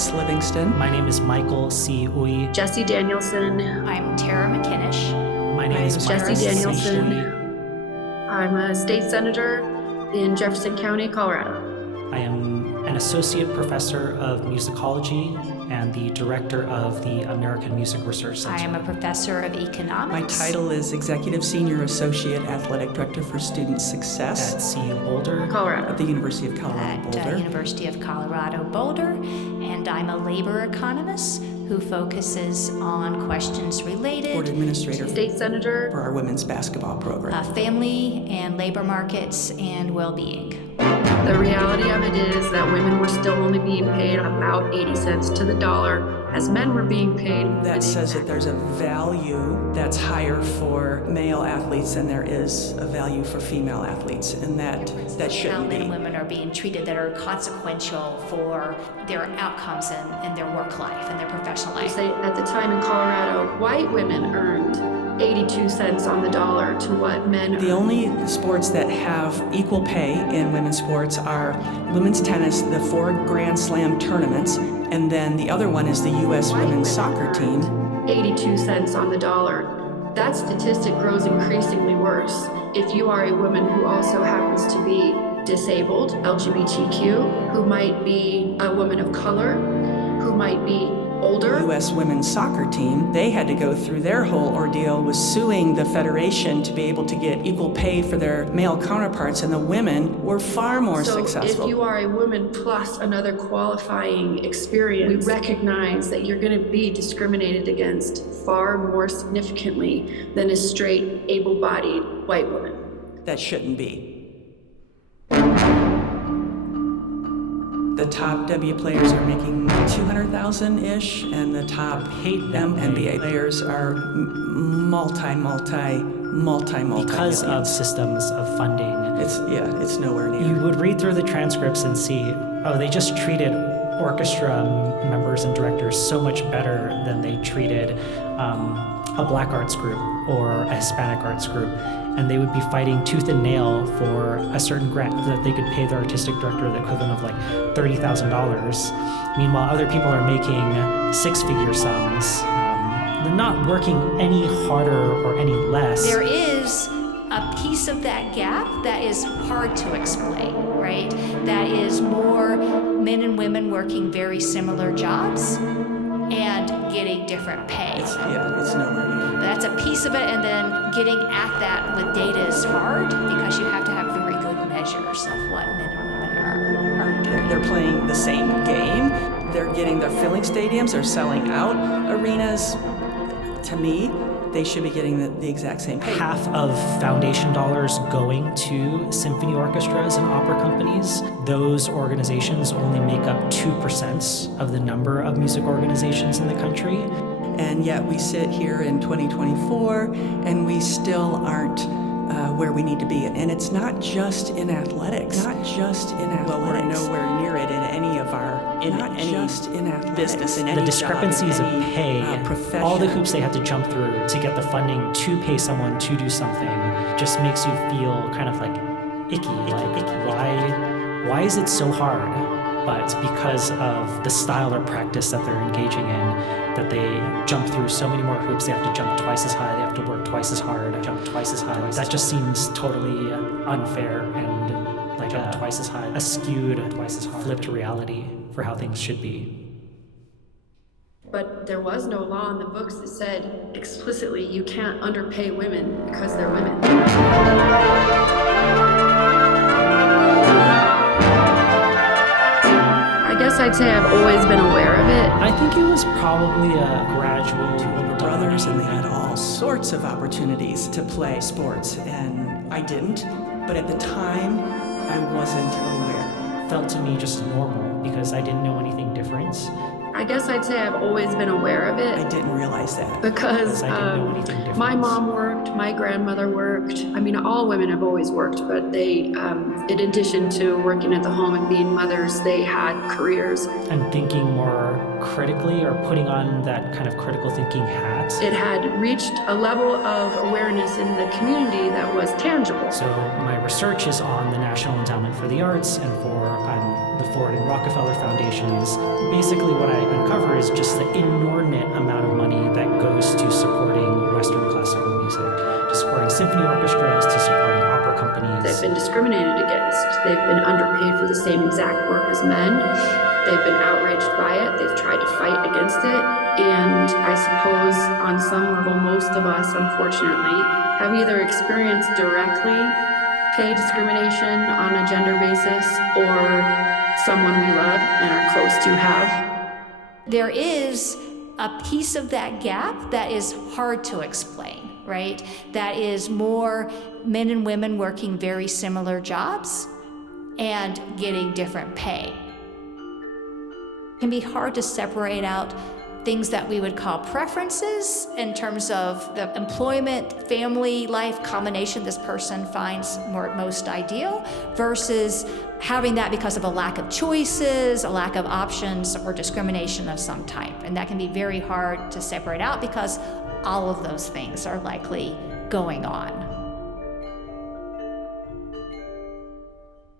Chris Livingston. My name is Michael C. Uy. Jesse Danielson. I'm Tara McKinnish. My name is Jesse Danielson. Uy. I'm a state senator in Jefferson County, Colorado. I am an associate professor of musicology and the director of the American Music Research Center. I am a professor of economics. My title is Executive Senior Associate Athletic Director for Student Success at CU Boulder, Colorado. at the University of Colorado, at Boulder. University of Colorado Boulder, and I'm a labor economist who focuses on questions related Board Administrator State senator for our women's basketball program. family and labor markets and well-being. The reality of it is that women were still only being paid about 80 cents to the dollar, as men were being paid. That says that there's a value that's higher for male athletes than there is a value for female athletes, and that How shouldn't men and be. women are being treated that are consequential for their outcomes in their work life and their professional They life. say at the time in Colorado, white women earned 82 cents on the dollar to what men The earned. only sports that have equal pay in women's sports are women's tennis, the 4 Grand Slam tournaments, and then the other one is the U.S. White women's women soccer team. earned 82 cents on the dollar. That statistic grows increasingly worse if you are a woman who also happens to be disabled, LGBTQ, who might be a woman of color, who might be older. U.S. women's soccer team, they had to go through their whole ordeal with suing the federation to be able to get equal pay for their male counterparts, and the women were far more So successful. if you are a woman plus another qualifying experience, we recognize that you're going to be discriminated against far more significantly than a straight, able-bodied white woman. That shouldn't be. The top W players are making 200,000-ish, and the top NBA players are multi. because of systems of funding. It's nowhere near. You would read through the transcripts and see, oh, they just treated orchestra members and directors so much better than they treated a black arts group or a Hispanic arts group. And they would be fighting tooth and nail for a certain grant that they could pay their artistic director the equivalent of like $30,000. Meanwhile, other people are making 6-figure sums. They're not working any harder or any less. There is a piece of that gap that is hard to explain, right? That is more men and women working very similar jobs and getting different pay. It's nowhere near. That's a piece of it, and then getting at that with data is hard because you have to have very good measures of what men and women are doing. They're playing the same game. They're filling stadiums. They're selling out arenas. To me, they should be getting the exact same pay. Half of foundation dollars going to symphony orchestras and opera companies. Those organizations only make up 2% of the number of music organizations in the country. And yet we sit here in 2024 and we still aren't where we need to be. And it's not just in athletics. Well, we're nowhere near it in any of our, in any business, in any The discrepancies job, in of any, pay, profession. all the hoops they have to jump through to get the funding to pay someone to do something just makes you feel kind of like icky. Why is it so hard? But because of the style or practice that they're engaging in, that they jump through so many more hoops, they have to jump twice as high, they have to work twice as hard, jump twice as high. That just seems totally unfair and like twice as high, a skewed, flipped reality for how things should be. But there was no law in the books that said explicitly you can't underpay women because they're women. I guess I'd say I've always been aware of it. I think it was probably a gradual. 2 older brothers, and they had all sorts of opportunities to play sports, and I didn't. But at the time, I wasn't aware. Felt to me just normal because I didn't know anything different. I guess I'd say I've always been aware of I it didn't realize that. because I didn't know anything different. my mom worked, my grandmother worked. I mean, all women have always worked, but they, in addition to working at the home and being mothers, they had careers. And thinking more critically or putting on that kind of critical thinking hat. It had reached a level of awareness in the community that was tangible. So my research is on the National Endowment for the Arts and for the Ford and Rockefeller foundations. Basically what I uncover is just the inordinate amount of money that goes to supporting Western classical music, to supporting symphony orchestras, to supporting opera companies. They've been discriminated against. They've been underpaid for the same exact work as men. They've been outraged by it. They've tried to fight against it. And I suppose on some level, most of us, unfortunately, have either experienced directly pay discrimination on a gender basis or someone we love and are close to have. There is a piece of that gap that is hard to explain, right? That is more men and women working very similar jobs and getting different pay. It can be hard to separate out things that we would call preferences in terms of the employment, family life combination this person finds most ideal versus having that because of a lack of choices, a lack of options, or discrimination of some type. And that can be very hard to separate out because all of those things are likely going on.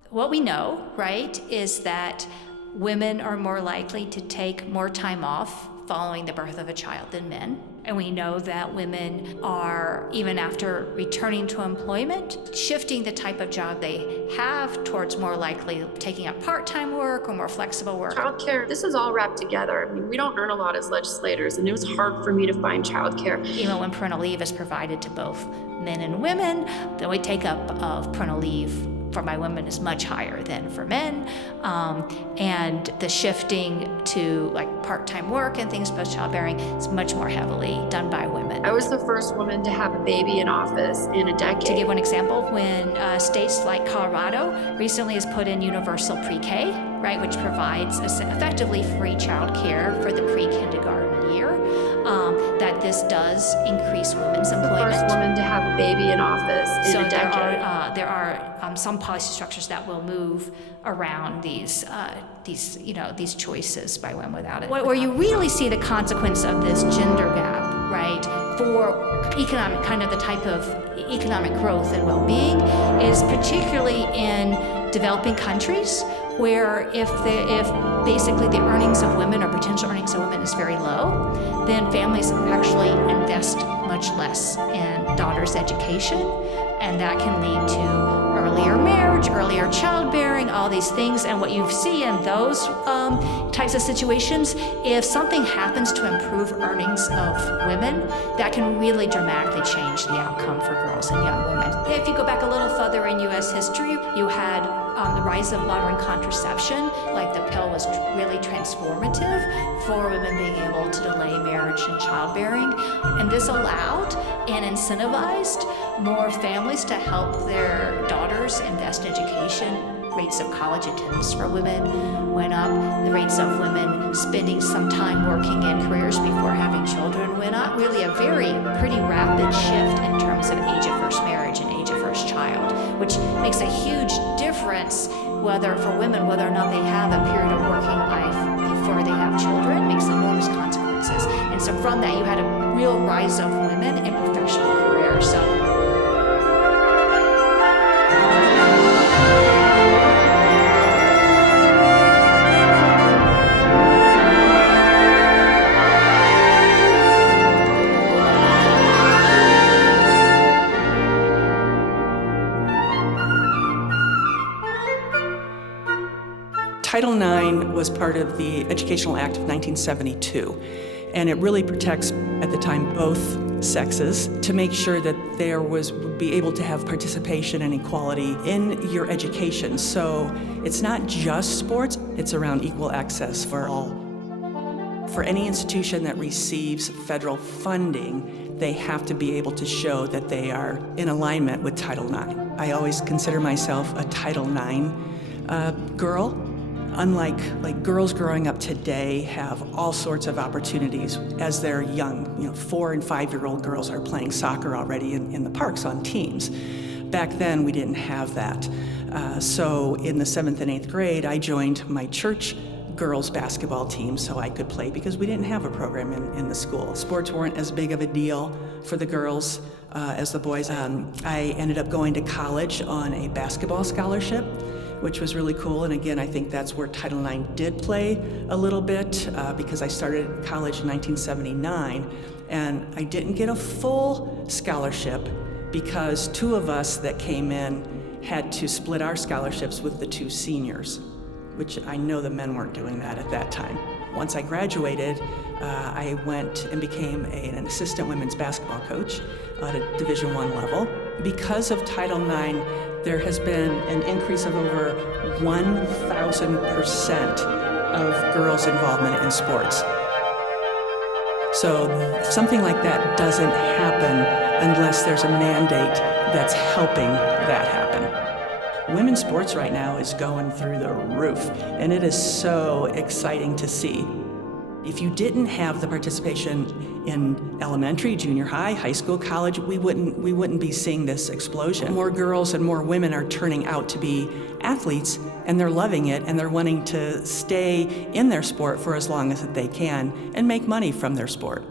What we know, right, is that women are more likely to take more time off following the birth of a child than men. And we know that women are, even after returning to employment, shifting the type of job they have towards more likely taking up part-time work or more flexible work. Childcare, this is all wrapped together. I mean, we don't earn a lot as legislators, and it was hard for me to find childcare. Even when parental leave is provided to both men and women, the weight take-up of parental leave for my women is much higher than for men, and the shifting to like part-time work and things post-childbearing is much more heavily done by women. I was the first woman to have a baby in office in a decade. To give one example, when states like Colorado recently has put in universal pre-K, right, which provides effectively free childcare for the pre-kindergarten year, that this does increase women's employment. The first woman to have a baby in office in a decade. There are some policy structures that will move around these choices by women without it. Where you really see the consequence of this gender gap, right, for economic, kind of the type of economic growth and well-being is particularly in developing countries where if basically the earnings of women or potential earnings of women is very low, then families actually invest much less in daughters' education, and that can lead to earlier marriage, earlier childbearing, all these things. And what you see in those types of situations, if something happens to improve earnings of women, that can really dramatically change the outcome for girls and young women. If you go back a little further in U.S. history, you had the rise of modern contraception, like the pill was really transformative for women being able to delay marriage and childbearing. And this allowed and incentivized more families to help their daughters invest in education. Rates of college attendance for women went up. The rates of women spending some time working in careers before having children went up. Really a pretty rapid shift in terms of age of first marriage and age of first child, which makes a huge difference whether or not they have a period of working life before they have children. Makes enormous consequences. And so from that, you had a real rise of women in professional careers. Title IX was part of the Educational Act of 1972, and it really protects, at the time, both sexes to make sure that there would be able to have participation and equality in your education. So it's not just sports, it's around equal access for all. For any institution that receives federal funding, they have to be able to show that they are in alignment with Title IX. I always consider myself a Title IX girl. Unlike girls growing up today have all sorts of opportunities as they're young. 4 and 5-year-old girls are playing soccer already in the parks on teams. Back then, we didn't have that. So in the 7th and 8th grade, I joined my church girls basketball team so I could play because we didn't have a program in the school. Sports weren't as big of a deal for the girls as the boys. I ended up going to college on a basketball scholarship, which was really cool. And again, I think that's where Title IX did play a little bit because I started college in 1979, and I didn't get a full scholarship because two of us that came in had to split our scholarships with the two seniors, which I know the men weren't doing that at that time. Once I graduated, I went and became an assistant women's basketball coach at a Division I level. Because of Title IX, there has been an increase of over 1,000% of girls' involvement in sports. So something like that doesn't happen unless there's a mandate that's helping that happen. Women's sports right now is going through the roof, and it is so exciting to see. If you didn't have the participation in elementary, junior high, high school, college, we wouldn't be seeing this explosion. More girls and more women are turning out to be athletes, and they're loving it, and they're wanting to stay in their sport for as long as they can and make money from their sport.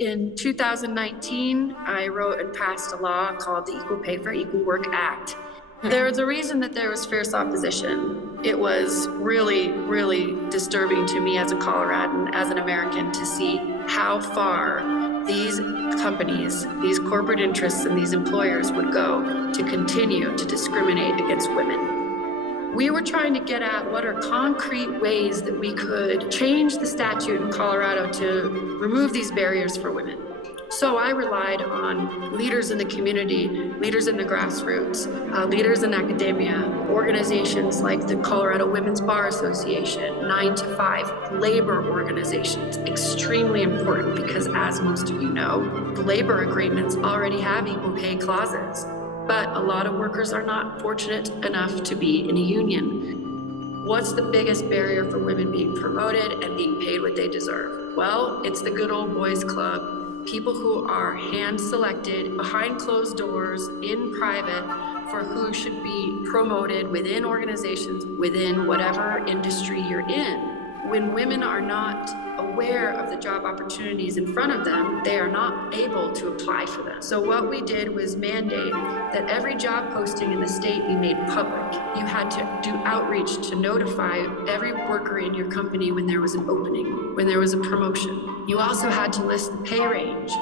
In 2019, I wrote and passed a law called the Equal Pay for Equal Work Act. There's a reason that there was fierce opposition. It was really, really disturbing to me as a Coloradan, as an American, to see how far these companies, these corporate interests, and these employers would go to continue to discriminate against women. We were trying to get at what are concrete ways that we could change the statute in Colorado to remove these barriers for women. So I relied on leaders in the community, leaders in the grassroots, leaders in academia, organizations like the Colorado Women's Bar Association, 9 to 5, labor organizations, extremely important because, as most of you know, the labor agreements already have equal pay clauses. But a lot of workers are not fortunate enough to be in a union. What's the biggest barrier for women being promoted and being paid what they deserve? Well, it's the good old boys club. People who are hand-selected behind closed doors in private for who should be promoted within organizations, within whatever industry you're in. When women are not aware of the job opportunities in front of them, they are not able to apply for them. So what we did was mandate that every job posting in the state be made public. You had to do outreach to notify every worker in your company when there was an opening, when there was a promotion. You also had to list the pay range.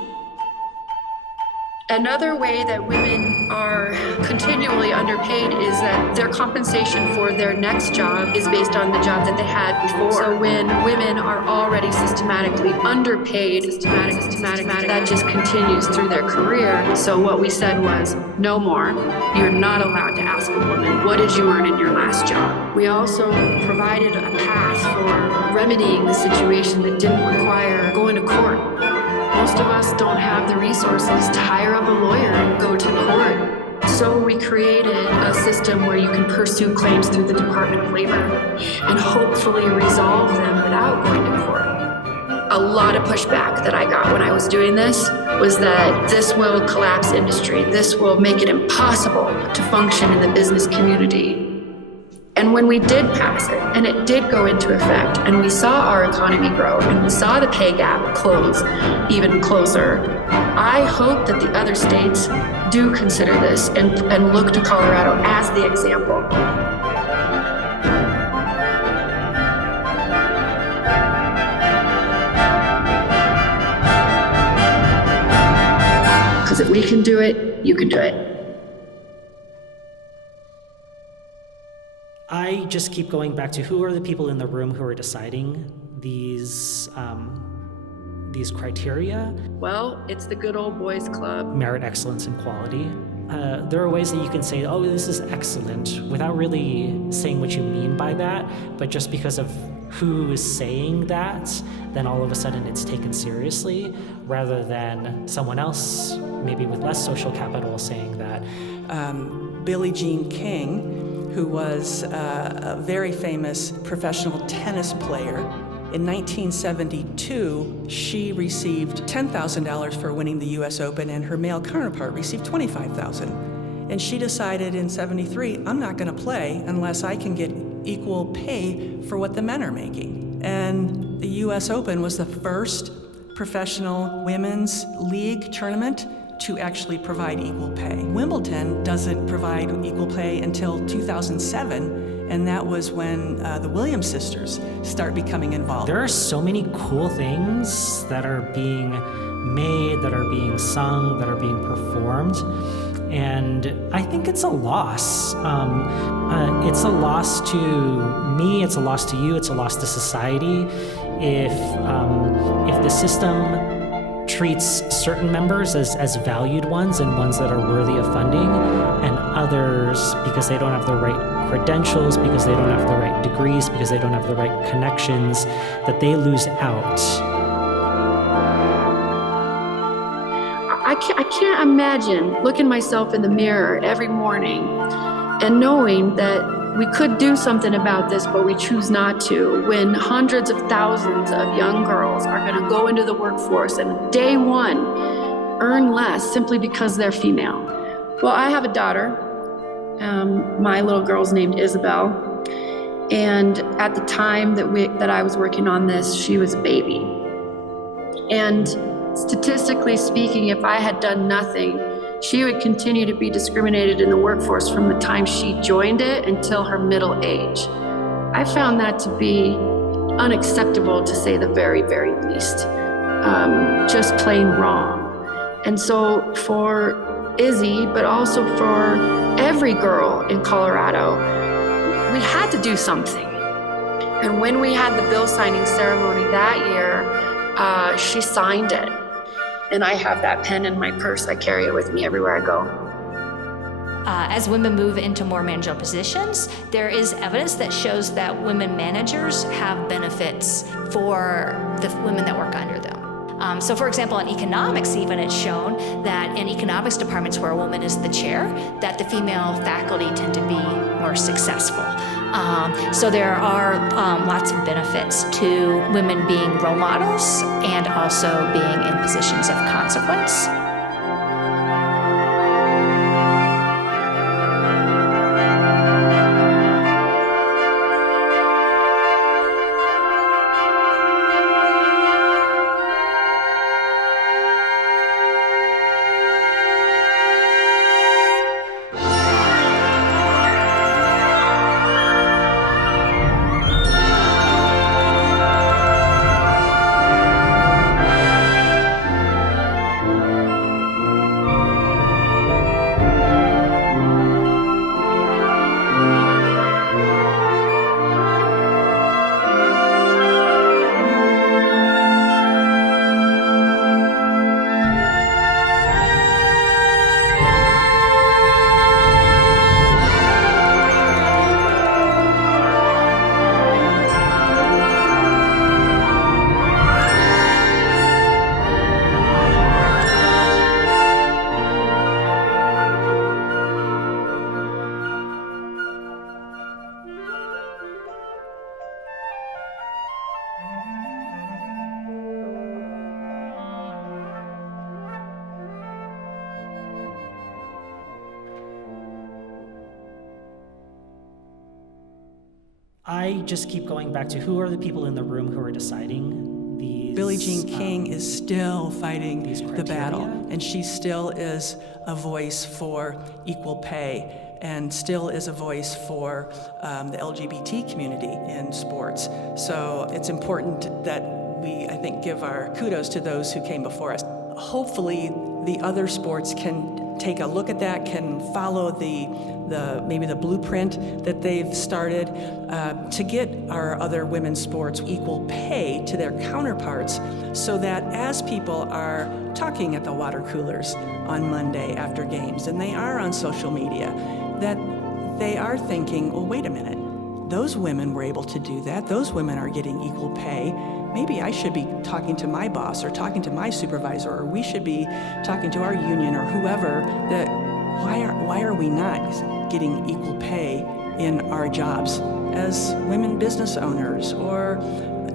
Another way that women are continually underpaid is that their compensation for their next job is based on the job that they had before. So when women are already systematically underpaid, that just continues through their career. So what we said was, no more. You're not allowed to ask a woman, what did you earn in your last job? We also provided a path for remedying the situation that didn't require going to court. Most of us don't have the resources to hire up a lawyer and go to court. So we created a system where you can pursue claims through the Department of Labor and hopefully resolve them without going to court. A lot of pushback that I got when I was doing this was that this will collapse industry. This will make it impossible to function in the business community. And when we did pass it, and it did go into effect, and we saw our economy grow, and we saw the pay gap close even closer, I hope that the other states do consider this and look to Colorado as the example. Because if we can do it, you can do it. I just keep going back to who are the people in the room who are deciding these criteria. Well, it's the good old boys club. Merit, excellence, and quality. There are ways that you can say, oh, this is excellent, without really saying what you mean by that, but just because of who is saying that, then all of a sudden it's taken seriously, rather than someone else, maybe with less social capital, saying that. Billie Jean King, who was a very famous professional tennis player. In 1972, she received $10,000 for winning the US Open, and her male counterpart received $25,000. And she decided in 73, I'm not gonna play unless I can get equal pay for what the men are making. And the US Open was the first professional women's league tournament to actually provide equal pay. Wimbledon doesn't provide equal pay until 2007, and that was when the Williams sisters start becoming involved. There are so many cool things that are being made, that are being sung, that are being performed, and I think it's a loss. It's a loss to me, it's a loss to you, it's a loss to society if the system treats certain members as valued ones and ones that are worthy of funding, and others, because they don't have the right credentials, because they don't have the right degrees, because they don't have the right connections, that they lose out. I can't imagine looking myself in the mirror every morning and knowing that we could do something about this, but we choose not to, when hundreds of thousands of young girls are going to go into the workforce and day one earn less simply because they're female. Well, I have a daughter. My little girl's named Isabel. And at the time that I was working on this, she was a baby. And statistically speaking, if I had done nothing, she would continue to be discriminated in the workforce from the time she joined it until her middle age. I found that to be unacceptable, to say the very, very least. Just plain wrong. And so for Izzy, but also for every girl in Colorado, we had to do something. And when we had the bill signing ceremony that year, she signed it. And I have that pen in my purse. I carry it with me everywhere I go. As women move into more managerial positions, there is evidence that shows that women managers have benefits for the women that work under them. So for example, in economics even, it's shown that in economics departments where a woman is the chair, that the female faculty tend to be more successful. So there are lots of benefits to women being role models and also being in positions of consequence. I just keep going back to who are the people in the room who are deciding these. Billie Jean King is still fighting the battle, and she still is a voice for equal pay and still is a voice for the LGBT community in sports. So it's important that we, I think, give our kudos to those who came before us. Hopefully the other sports can take a look at that, can follow maybe the blueprint that they've started to get our other women's sports equal pay to their counterparts, so that as people are talking at the water coolers on Monday after games and they are on social media, that they are thinking, well, wait a minute, those women were able to do that, those women are getting equal pay. Maybe I should be talking to my boss or talking to my supervisor, or we should be talking to our union or whoever, that why are we not getting equal pay in our jobs as women business owners or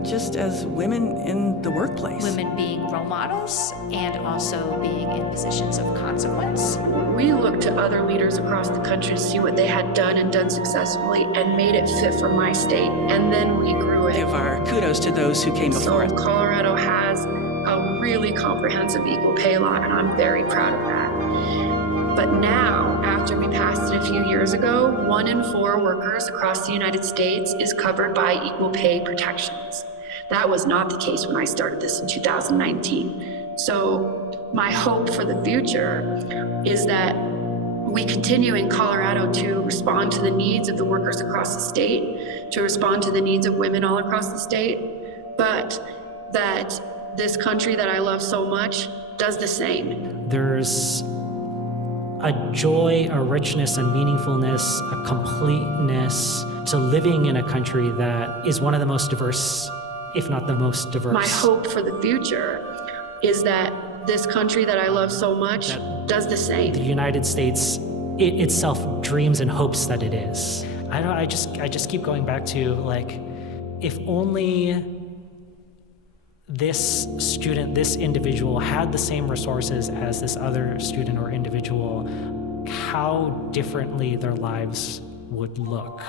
just as women in the workplace? Women being role models and also being in positions of consequence. We looked to other leaders across the country to see what they had done and done successfully and made it fit for my state, and then we grew it. Give our kudos to those who came before us. Colorado has a really comprehensive equal pay law, and I'm very proud of that. But now, after we passed it a few years ago, 1 in 4 workers across the United States is covered by equal pay protections. That was not the case when I started this in 2019. So my hope for the future is that we continue in Colorado to respond to the needs of the workers across the state, to respond to the needs of women all across the state, but that this country that I love so much does the same. There's a joy, a richness, and meaningfulness, a completeness to living in a country that is one of the most diverse, if not the most diverse. My hope for the future is that this country that I love so much does the same. The United States itself dreams and hopes that it is. I just keep going back to, like, if only this student, this individual had the same resources as this other student or individual, how differently their lives would look,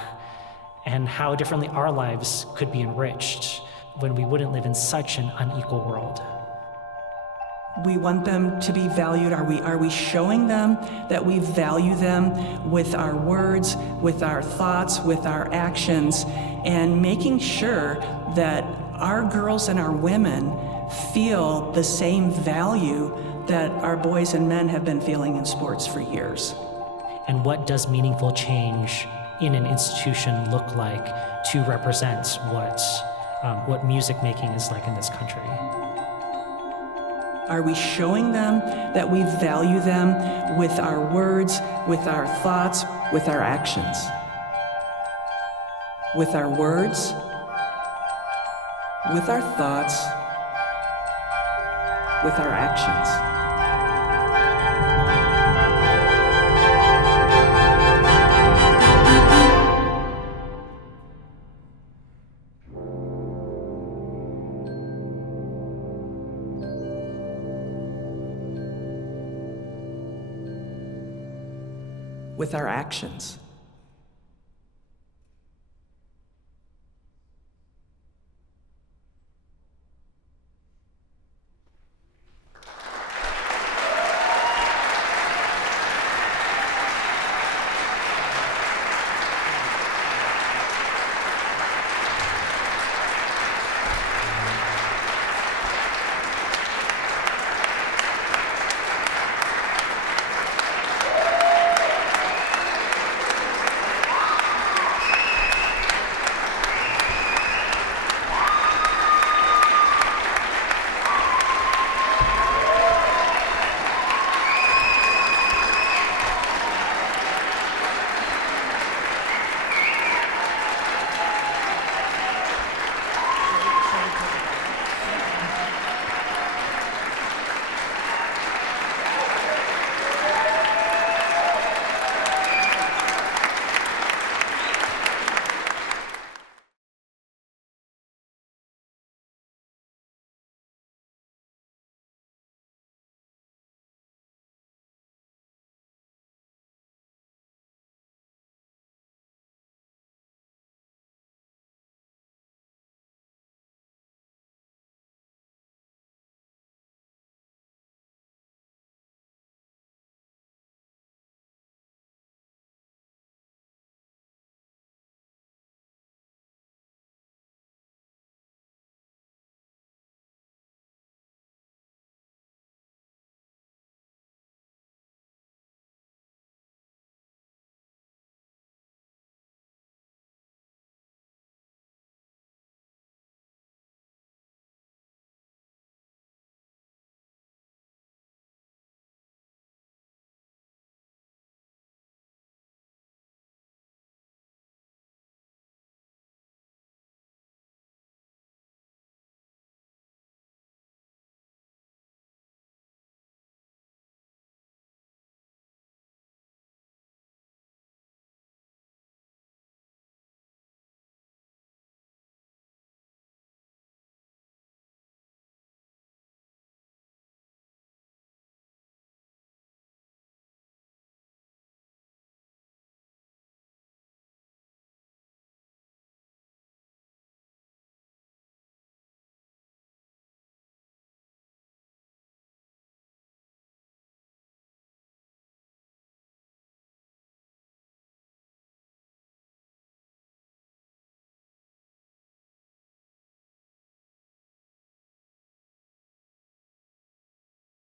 and how differently our lives could be enriched when we wouldn't live in such an unequal world. We want them to be valued. Are we showing them that we value them with our words, with our thoughts, with our actions, and making sure that our girls and our women feel the same value that our boys and men have been feeling in sports for years? And what does meaningful change in an institution look like to represent what music making is like in this country? Are we showing them that we value them with our words, with our thoughts, with our actions? With our words, with our thoughts, with our actions. With our actions.